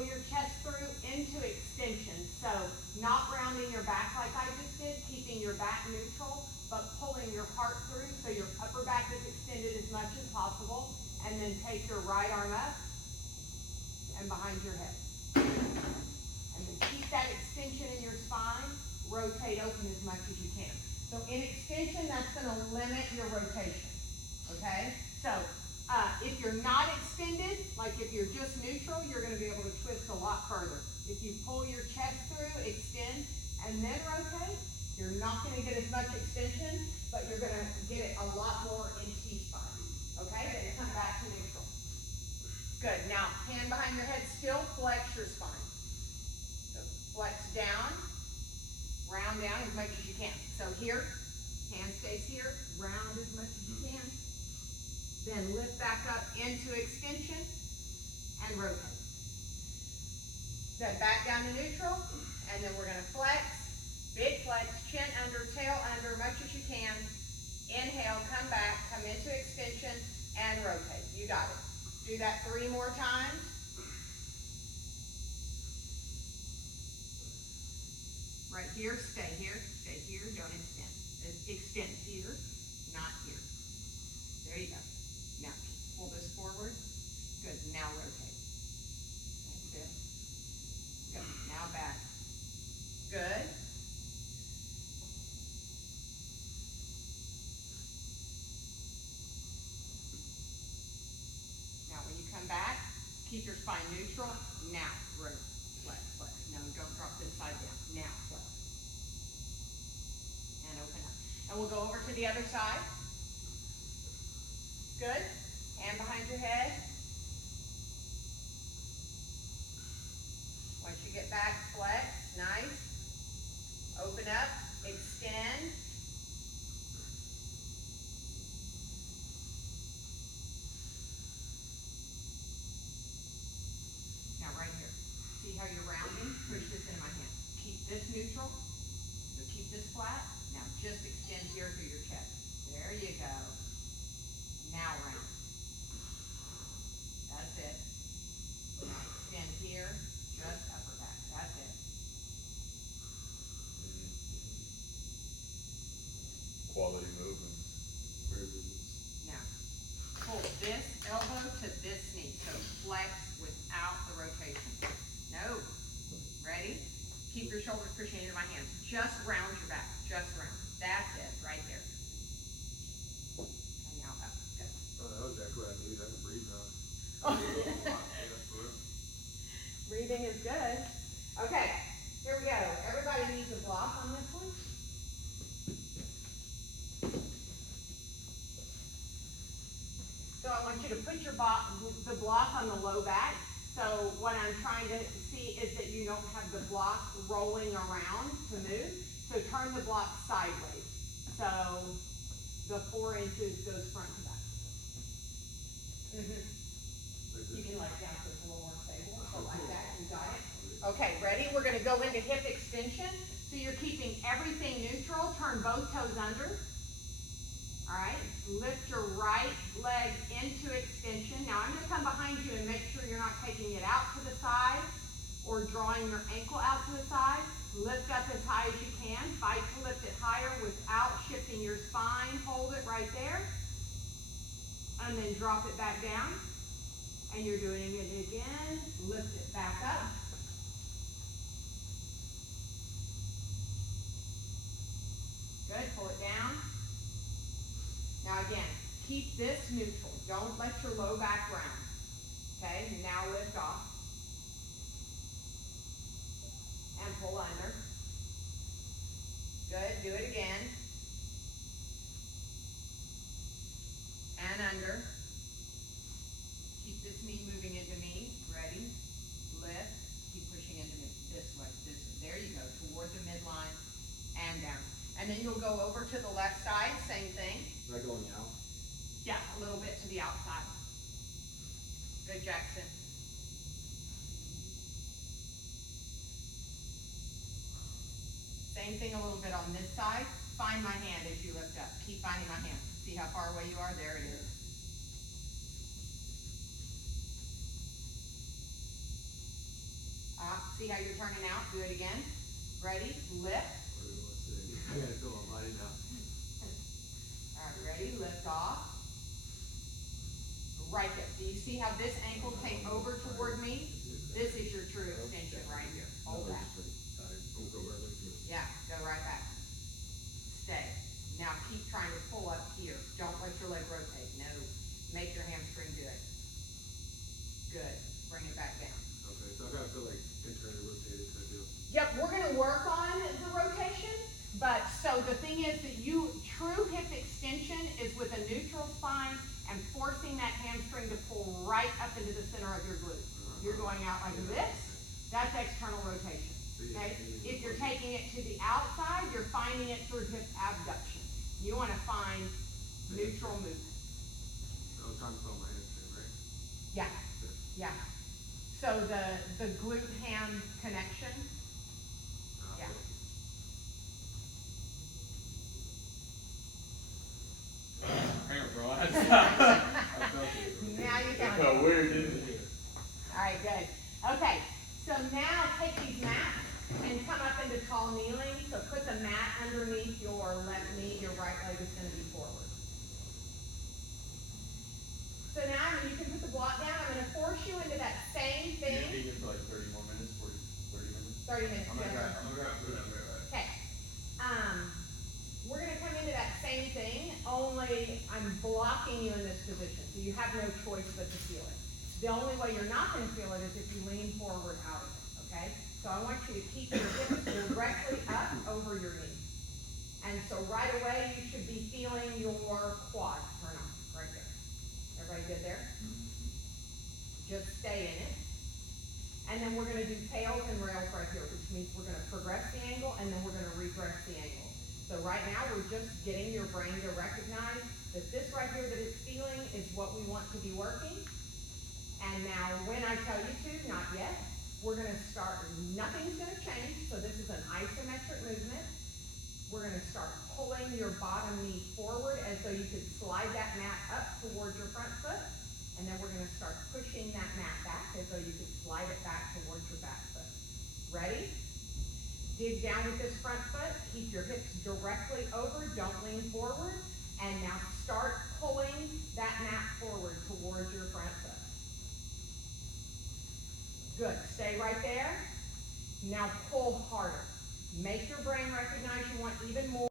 pull your chest through into extension. So not rounding your back like I just did, keeping your back neutral, but pulling your heart through so your upper back is extended as much as possible. And then take your right arm up and behind your head. And then keep that extension in your spine. Rotate open as much as you can. So in extension, that's going to limit your rotation. Okay? So if you're not extended, like if you're just neutral, you're going to be able to twist a lot further. If you pull your chest through, extend, and then rotate, you're not going to get as much extension, but you're going to get it a lot more in T-spine. Okay? Then you come back to neutral. Good. Now, hand behind your head, still flex your spine. So flex down, round down as much as you can. So here, hand stays here, round as much as you can. Then lift back up into extension and rotate. Then back down to neutral, and then we're going to flex, big flex, chin under, tail under, much as you can. Inhale, come back, come into extension, and rotate. You got it. Do that 3 more times. Right here, stay here, don't extend. Extend here, not here. There you go. Now, pull this forward. Good, now rotate. That's it. Good, now back. Good. Now, when you come back, keep your spine neutral. Now, rotate. Flex. No, don't drop this side down. Now, flex. And open up. And we'll go over to the other side. Good. Hand behind your head. Once you get back, flex. Nice. Open up. Extend. Now right here. See how you're rounding? Push this into my hand. Keep this neutral. So keep this flat. Now just extend here through your chest. There you go. Now round. That's it. Now extend here, just upper back. That's it. Quality movements. Now, pull this elbow to this knee. So flex without the rotation. No. Ready? Keep your shoulders pushing into my hands. Just round your back. Just round. That's it, right there. And now up. Good. Oh, that was exactly what I needed. I can breathe now. Breathing is good. Okay, here we go. Everybody needs a block on this one. So I want you to put your the block on the low back. So what I'm trying to see is that you don't have the block rolling around to move. So turn the block sideways. So the 4 inches goes front to back. You can let down so it's a little more stable. So like that, you got it? Okay, ready? We're going to go into hip extension. So you're keeping everything neutral. Turn both toes under. All right, lift your right leg into extension. Now I'm going to come behind you and make sure you're not taking it out to the side or drawing your ankle out to the side. Lift up as high as you can. Fight to lift it higher without shifting your spine. Hold it right there. And then drop it back down. And you're doing it again. Lift it back up. Good, pull it down. Now again, keep this neutral. Don't let your low back round. Okay, now lift off. And pull under. Good, do it again. And under. Keep this knee moving into me. Ready? Lift. Keep pushing into me. This way, this way. There you go, toward the midline and down. And then you'll go over to the left side, same thing. Is that going out? Yeah, a little bit to the outside. Good, Jackson. Same thing a little bit on this side. Find my hand as you lift up. Keep finding my hand. See how far away you are? There it is. See how you're turning out? Do it again. Ready? Lift. I gotta feel my body now. All right, ready? Lift off. Right there. Do you see how this ankle came over toward me? This is your true extension right here. Hold that. Yeah, go right back. Stay. Now keep trying to pull up here. Don't let your leg rotate. No. Make your hamstring do it. Good. Bring it back down. Okay, so I gotta feel like internally rotated to do. Yep, we're gonna work on the rotation, but so the thing is that true hip extension is with a neutral spine and forcing that hamstring to pull right up into the center of your glute. You're going out like this, that's external rotation, okay? If you're taking it to the outside, you're finding it through hip abduction. You wanna find neutral movement. I'm trying to feel my hamstring, right? Yeah, yeah. So the glute ham connection, yeah. Hang on, bro. I Now you That can. felt weird, didn't it? All right, good. Okay, so now take these mats and come up into tall kneeling. So put the mat underneath your left knee, your right leg is gonna be forward. So now you can put the block down. I'm gonna force you into that same You're thing. eating for like 30 more minutes, 30 minutes? 30 minutes. I'm gonna yeah. put it away. Okay. We're gonna come into that same thing, only I'm blocking you in this position, so you have no choice but to feel it. The only way you're not gonna feel it is if you lean forward out of it, okay? So I want you to keep your hips directly up over your knee. And so right away, you should be feeling your quads turn on, right there. Everybody good there? Just stay in it. And then we're gonna do tails and rails right here, which means we're gonna progress the angle and then we're gonna regress the angle. So right now, we're just getting your brain to recognize that this right here that it's feeling is what we want to be working. And now when I tell you to, not yet, we're gonna start, nothing's gonna change, so this is an isometric movement. We're gonna start pulling your bottom knee forward as though you could slide that mat up towards your front foot. And then we're gonna start pushing that mat back as though you could slide it back towards your back foot. Ready? Dig down with this front foot, keep your hips directly over, don't lean forward, and now start pulling that mat forward towards your front foot. Good, stay right there. Now pull harder. Make your brain recognize you want even more.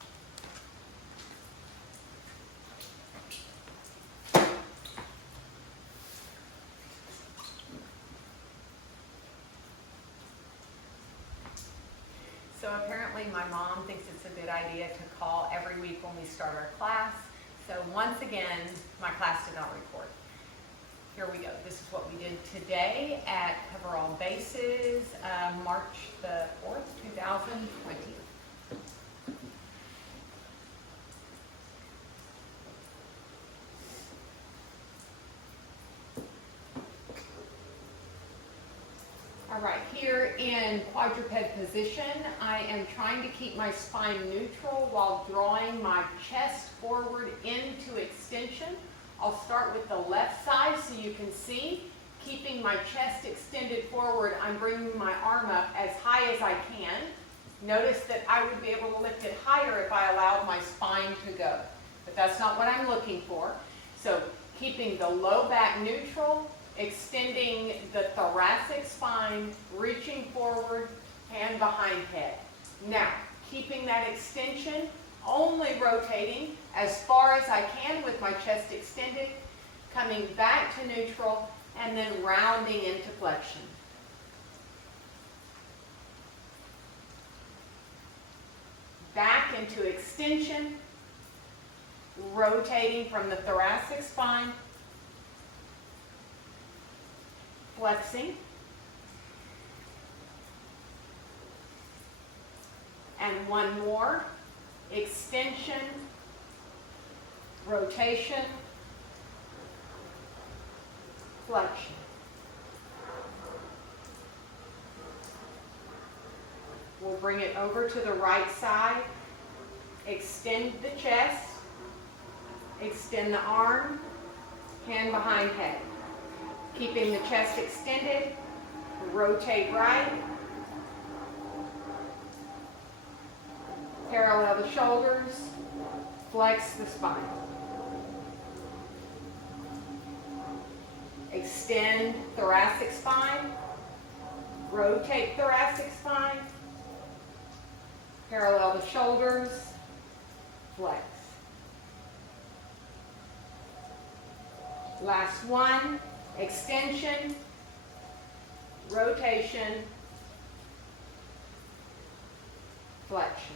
So apparently my mom thinks it's a good idea to call every week when we start our class. So once again, my class did not record. Here we go. This is what we did today at Cover All Bases, March the 4th, 2020. All right, here in quadruped position, I am trying to keep my spine neutral while drawing my chest forward into extension. I'll start with the left side so you can see. Keeping my chest extended forward, I'm bringing my arm up as high as I can. Notice that I would be able to lift it higher if I allowed my spine to go, but that's not what I'm looking for. So keeping the low back neutral, extending the thoracic spine, reaching forward, hand behind head. Now, keeping that extension, only rotating as far as I can with my chest extended, coming back to neutral, and then rounding into flexion. Back into extension, rotating from the thoracic spine, flexing, and one more, extension, rotation, flexion. We'll bring it over to the right side, extend the chest, extend the arm, hand behind head. Keeping the chest extended, rotate right. Parallel the shoulders, flex the spine. Extend thoracic spine, rotate thoracic spine, parallel the shoulders, flex. Last one, extension, rotation, flexion.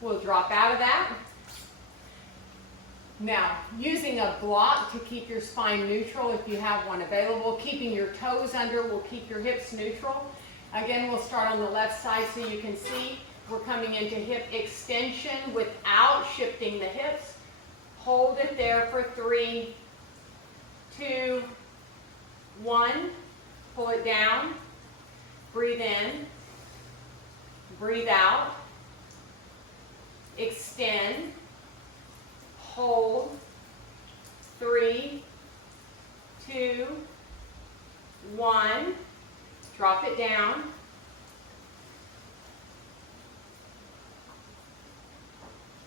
We'll drop out of that. Now, using a block to keep your spine neutral if you have one available, keeping your toes under will keep your hips neutral. Again, we'll start on the left side so you can see we're coming into hip extension without shifting the hips. Hold it there for 3, 2, 1. Pull it down. Breathe in. Breathe out. Extend. Hold. 3, 2, 1. Drop it down.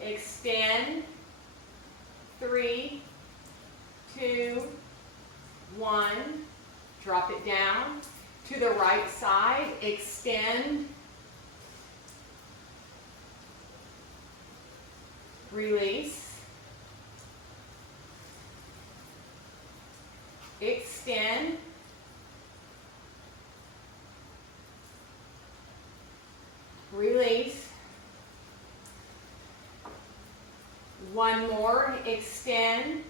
Extend. 3, 2, 1. Drop it down. To the right side, extend. Release. Extend. Release. One more, extend.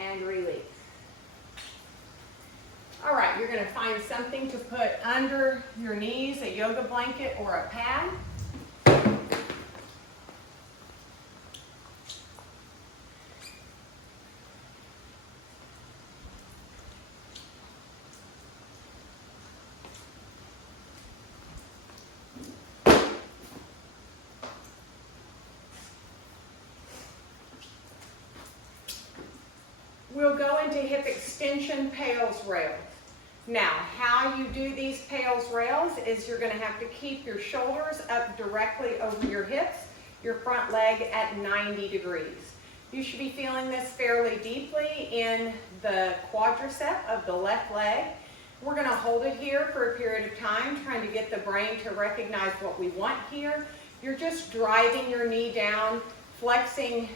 And release. All right, you're going to find something to put under your knees, a yoga blanket or a pad. We'll go into hip extension Pales rails. Now, how you do these Pales rails is you're going to have to keep your shoulders up directly over your hips, your front leg at 90 degrees. You should be feeling this fairly deeply in the quadricep of the left leg. We're going to hold it here for a period of time, trying to get the brain to recognize what we want here. You're just driving your knee down, flexing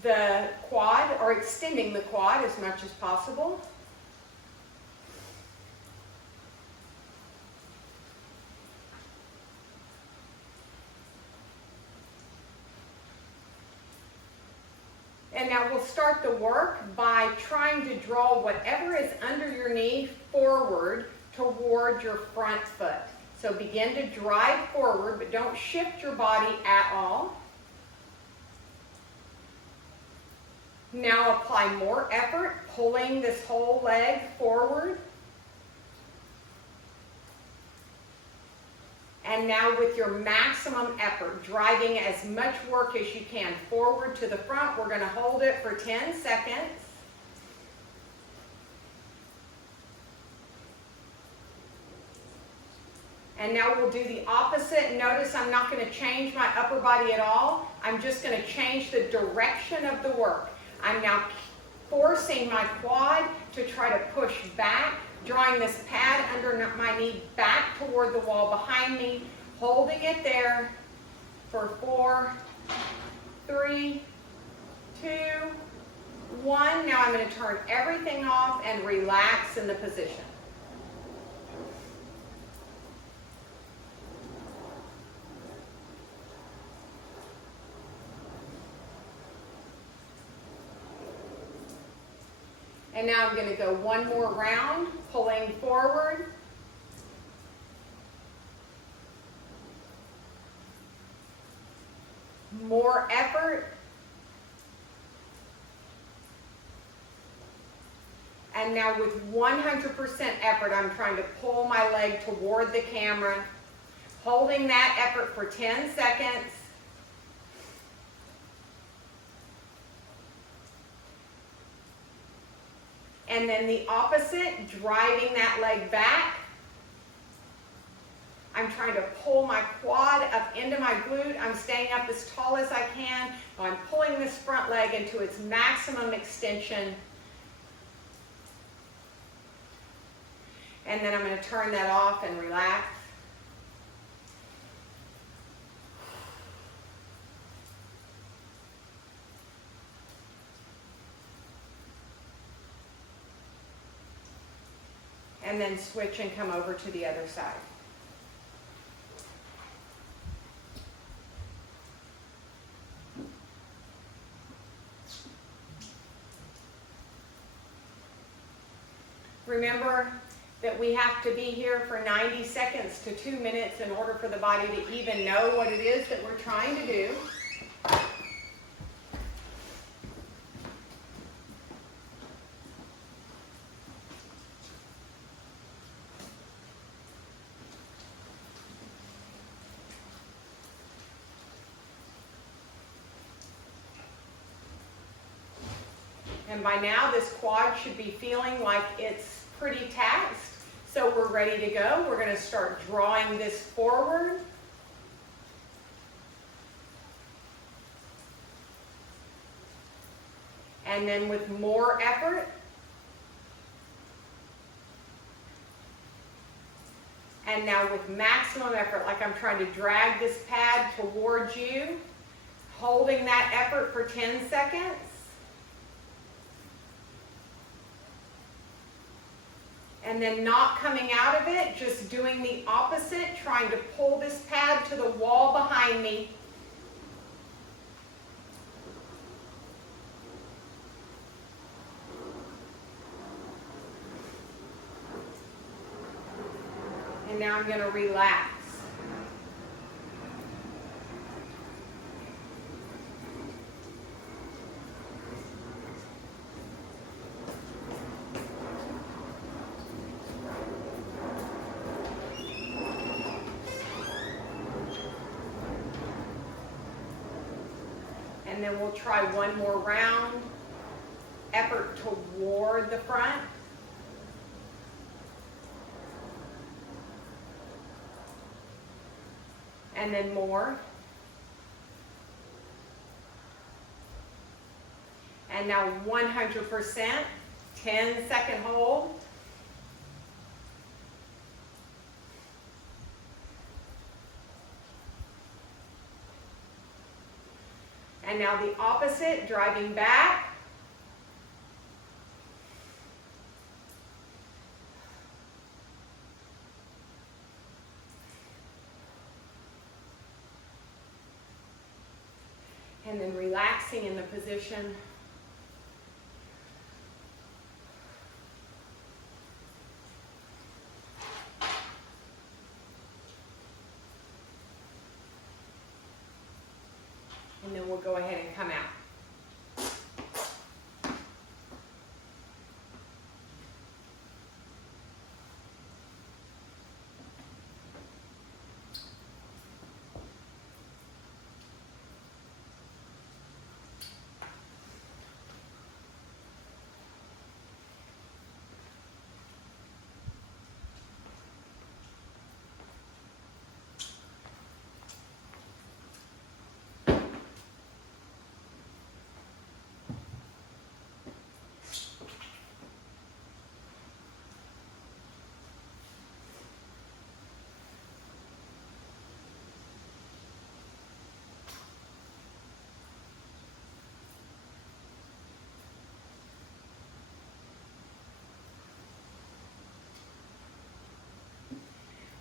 the quad or extending the quad as much as possible. And now we'll start the work by trying to draw whatever is under your knee forward toward your front foot. So begin to drive forward, but don't shift your body at all. Now apply more effort, pulling this whole leg forward. And now with your maximum effort, driving as much work as you can forward to the front. We're going to hold it for 10 seconds. And now we'll do the opposite. Notice I'm not going to change my upper body at all. I'm just going to change the direction of the work. I'm now forcing my quad to try to push back, drawing this pad under my knee back toward the wall behind me, holding it there for 4, 3, 2, 1. Now I'm going to turn everything off and relax in the position. And now I'm going to go one more round, pulling forward. More effort. And now with 100% effort, I'm trying to pull my leg toward the camera, holding that effort for 10 seconds. And then the opposite, driving that leg back. I'm trying to pull my quad up into my glute. I'm staying up as tall as I can. I'm pulling this front leg into its maximum extension. And then I'm going to turn that off and relax. And then switch and come over to the other side. Remember that we have to be here for 90 seconds to 2 minutes in order for the body to even know what it is that we're trying to do. And by now, this quad should be feeling like it's pretty taxed. So we're ready to go. We're going to start drawing this forward. And then with more effort. And now with maximum effort, like I'm trying to drag this pad towards you, holding that effort for 10 seconds. And then not coming out of it, just doing the opposite, trying to pull this pad to the wall behind me. And now I'm going to relax. And then we'll try one more round. Effort toward the front. And then more. And now 100%, 10-second hold. And now the opposite, driving back. And then relaxing in the position. And then we'll go ahead and come out.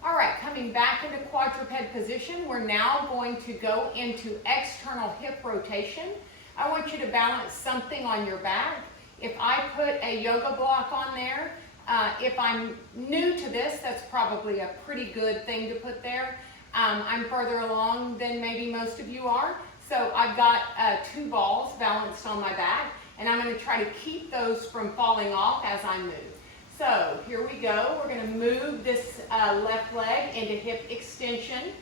All right, coming back into quadruped position, we're now going to go into external hip rotation. I want you to balance something on your back. If I put a yoga block on there, if I'm new to this, that's probably a pretty good thing to put there. I'm further along than maybe most of you are. So I've got 2 balls balanced on my back, and I'm going to try to keep those from falling off as I move. So here we go. We're going to move this left leg into hip extension.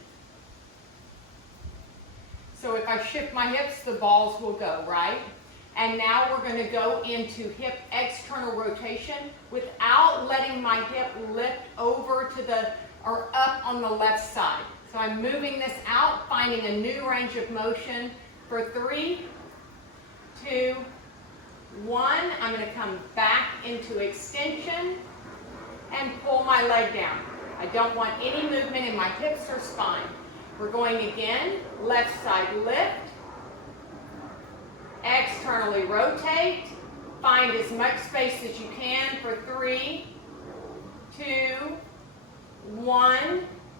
So if I shift my hips, the balls will go, right? And now we're going to go into hip external rotation without letting my hip lift over to the, or up on the left side. So I'm moving this out, finding a new range of motion for 3, 2, 1. I'm going to come back into extension and pull my leg down. I don't want any movement in my hips or spine. We're going again, left side lift. Externally rotate. Find as much space as you can for 3, 2, 1.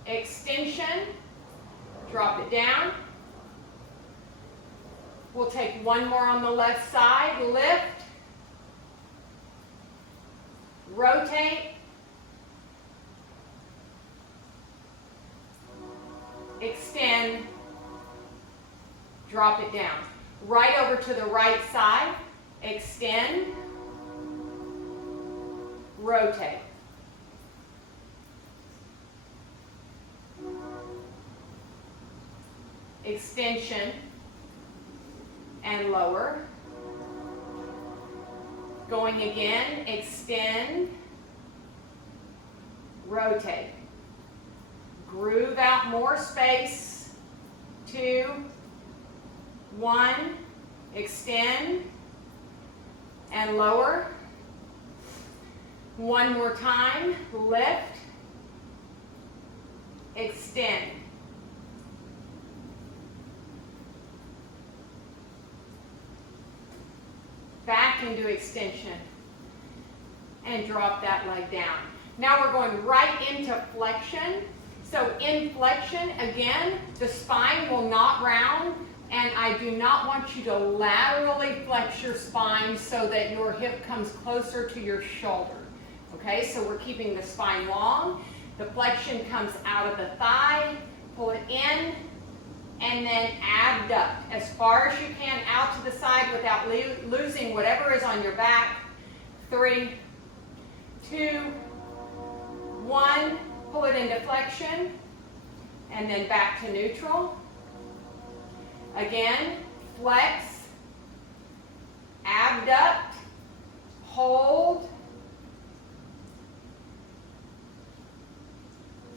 Extension. Drop it down. We'll take one more on the left side. Lift. Rotate. Extend. Drop it down. Right over to the right side, extend, rotate. Extension and lower. Going again, extend, rotate. Groove out more space, 2, 1, extend and lower. One more time, lift, extend. Back into extension and drop that leg down. Now we're going right into flexion. So in flexion, again, the spine will not round. And I do not want you to laterally flex your spine so that your hip comes closer to your shoulder. Okay, so we're keeping the spine long. The flexion comes out of the thigh, pull it in, and then abduct as far as you can out to the side without losing whatever is on your back. 3, 2, 1, pull it into flexion, and then back to neutral. Again, flex, abduct, hold,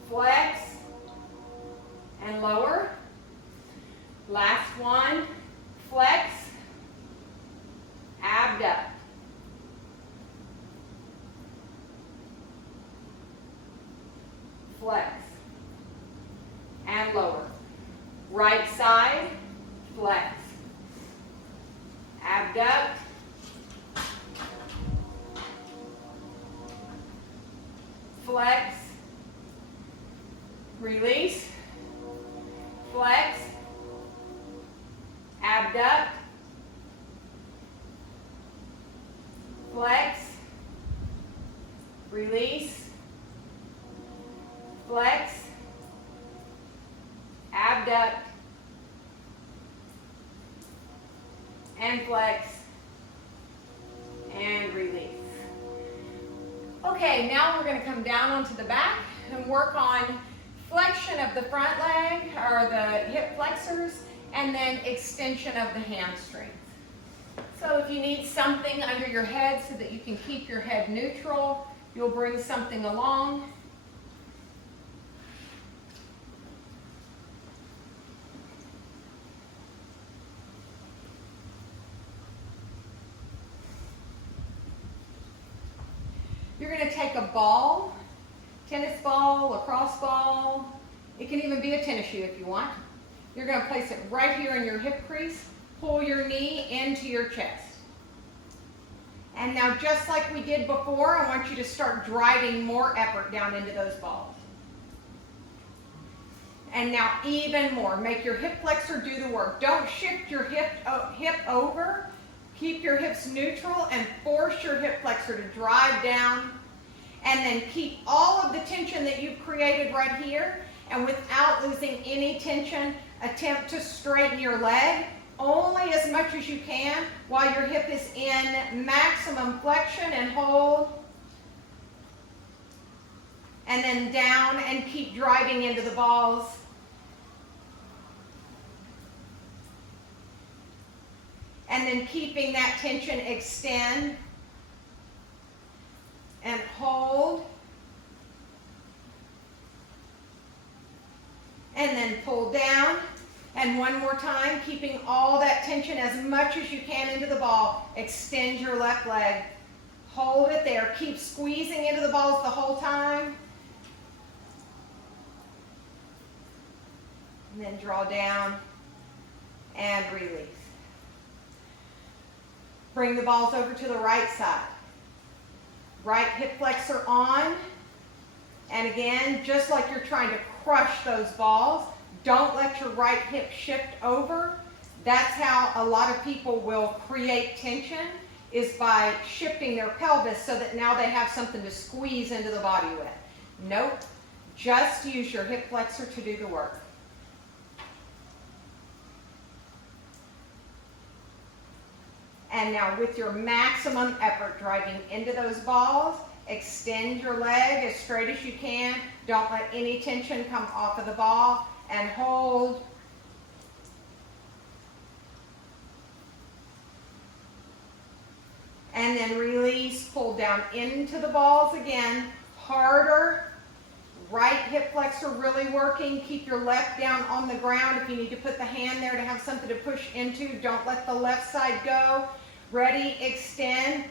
flex, and lower. Last one, flex, abduct. Flex, and lower. Right side, flex, abduct, flex, release, flex, abduct, flex, release, flex, abduct, and flex, and release. Okay, now we're going to come down onto the back and work on flexion of the front leg, or the hip flexors, and then extension of the hamstrings. So if you need something under your head so that you can keep your head neutral, you'll bring something along. You're going to take a ball, tennis ball, lacrosse ball. It can even be a tennis shoe if you want. You're going to place it right here in your hip crease. Pull your knee into your chest. And now, just like we did before, I want you to start driving more effort down into those balls. And now even more. Make your hip flexor do the work. Don't shift your hip over. Keep your hips neutral and force your hip flexor to drive down. And then keep all of the tension that you've created right here. And without losing any tension, attempt to straighten your leg only as much as you can while your hip is in maximum flexion, and hold. And then down and keep driving into the balls. And then keeping that tension, extend and hold. And then pull down. And one more time, keeping all that tension as much as you can into the ball. Extend your left leg. Hold it there. Keep squeezing into the balls the whole time. And then draw down and release. Bring the balls over to the right side. Right hip flexor on. And again, just like you're trying to crush those balls, don't let your right hip shift over. That's how a lot of people will create tension, is by shifting their pelvis so that now they have something to squeeze into the body with. Nope. Just use your hip flexor to do the work. And now with your maximum effort driving into those balls, extend your leg as straight as you can. Don't let any tension come off of the ball. And hold. And then release, pull down into the balls again, harder. Right hip flexor really working. Keep your left down on the ground. If you need to put the hand there to have something to push into, don't let the left side go. Ready, extend.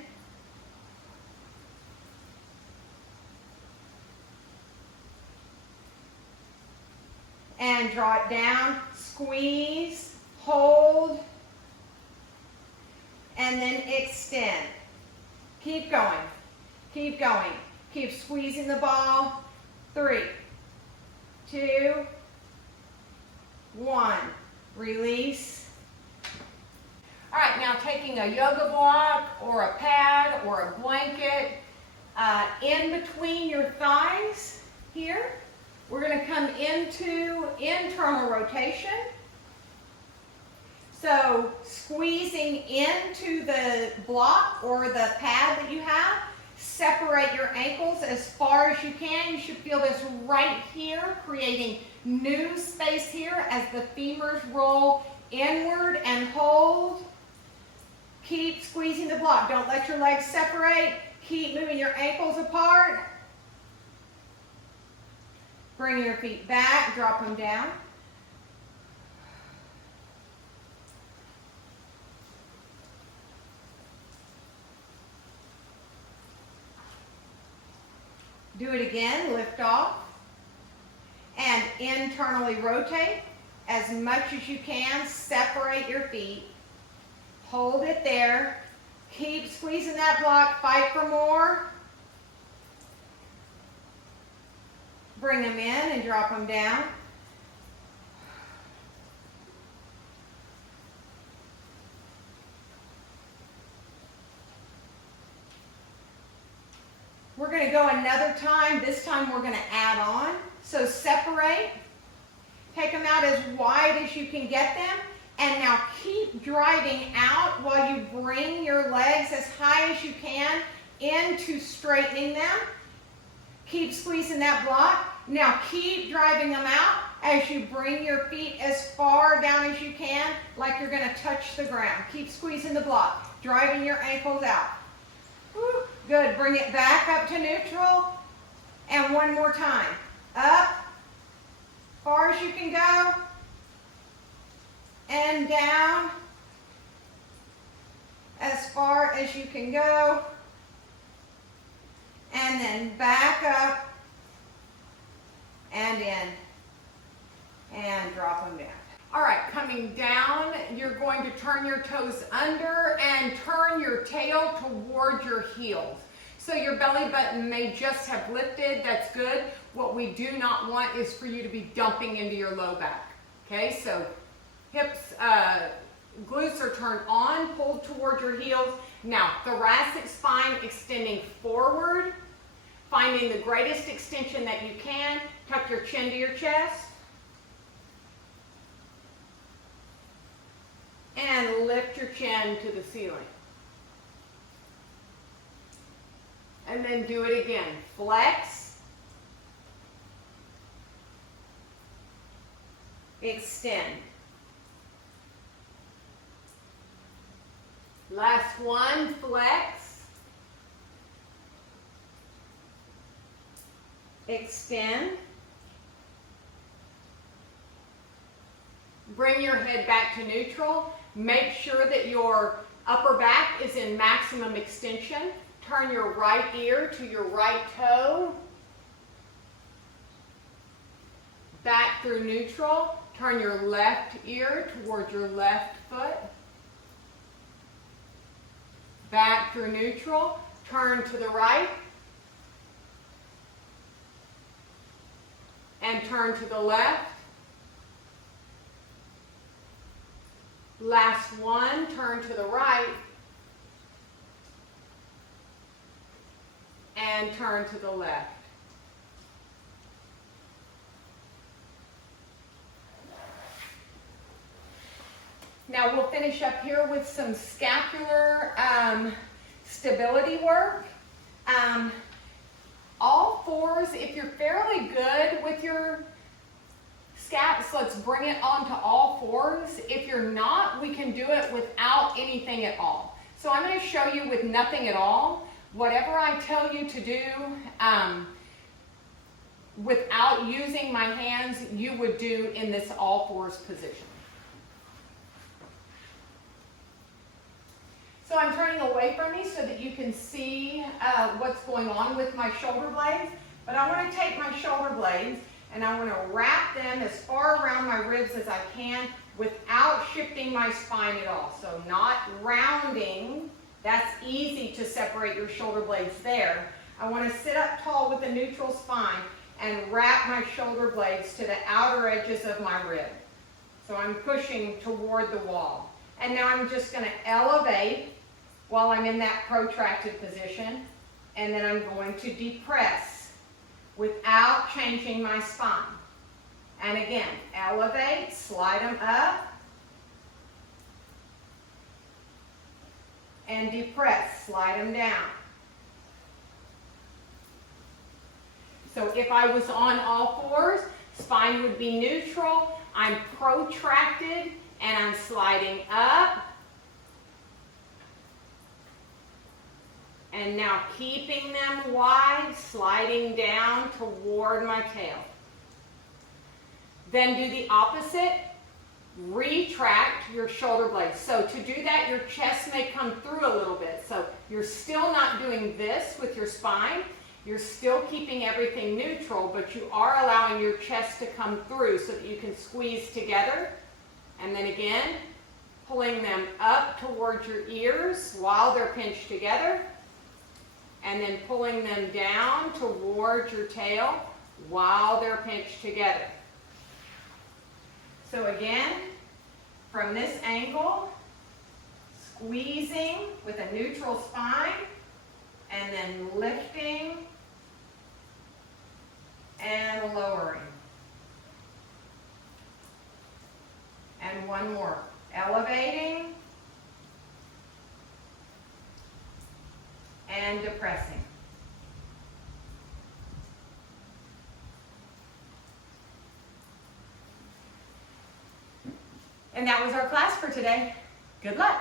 And draw it down, squeeze, hold, and then extend. Keep going, keep going. Keep squeezing the ball. 3, 2, 1. Release. All right, now taking a yoga block or a pad or a blanket in between your thighs here. We're going to come into internal rotation. So squeezing into the block or the pad that you have, separate your ankles as far as you can. You should feel this right here, creating new space here as the femurs roll inward, and hold. Keep squeezing the block. Don't let your legs separate. Keep moving your ankles apart. Bring your feet back, drop them down. Do it again, lift off. And internally rotate as much as you can. Separate your feet. Hold it there. Keep squeezing that block, fight for more. Bring them in and drop them down. We're going to go another time. This time we're going to add on. So separate. Take them out as wide as you can get them. And now keep driving out while you bring your legs as high as you can into straightening them. Keep squeezing that block. Now keep driving them out as you bring your feet as far down as you can, like you're going to touch the ground. Keep squeezing the block, driving your ankles out. Woo. Good. Bring it back up to neutral. And one more time. Up, far as you can go. And down, as far as you can go. And then back up. And in, and drop them down. All right, coming down, you're going to turn your toes under and turn your tail toward your heels. So your belly button may just have lifted, that's good. What we do not want is for you to be dumping into your low back. Okay, so hips, glutes are turned on, pulled toward your heels. Now, thoracic spine extending forward, finding the greatest extension that you can. Tuck your chin to your chest. And lift your chin to the ceiling. And then do it again. Flex. Extend. Last one, flex. Extend. Bring your head back to neutral. Make sure that your upper back is in maximum extension. Turn your right ear to your right toe. Back through neutral. Turn your left ear towards your left foot. Back through neutral. Turn to the right. And turn to the left. Last one, turn to the right. And turn to the left. Now we'll finish up here with some scapular stability work. All fours, if you're fairly good with your scaps, let's bring it onto all fours. If you're not, we can do it without anything at all. So I'm going to show you with nothing at all. Whatever I tell you to do without using my hands, you would do in this all fours position. So I'm turning away from me so that you can see what's going on with my shoulder blades. But I want to take my shoulder blades and I want to wrap them as far around my ribs as I can without shifting my spine at all. So not rounding. That's easy to separate your shoulder blades there. I want to sit up tall with a neutral spine and wrap my shoulder blades to the outer edges of my rib. So I'm pushing toward the wall. And now I'm just going to elevate while I'm in that protracted position. And then I'm going to depress without changing my spine. And again, elevate, slide them up, and depress, slide them down. So if I was on all fours, spine would be neutral. I'm protracted and I'm sliding up. And now keeping them wide, sliding down toward my tail. Then do the opposite. Retract your shoulder blades. So to do that, your chest may come through a little bit. So you're still not doing this with your spine. You're still keeping everything neutral, but you are allowing your chest to come through so that you can squeeze together. And then again, pulling them up towards your ears while they're pinched together. And then pulling them down towards your tail while they're pinched together. So again, from this angle, squeezing with a neutral spine, and then lifting and lowering. And one more. Elevating and depressing. And that was our class for today. Good luck.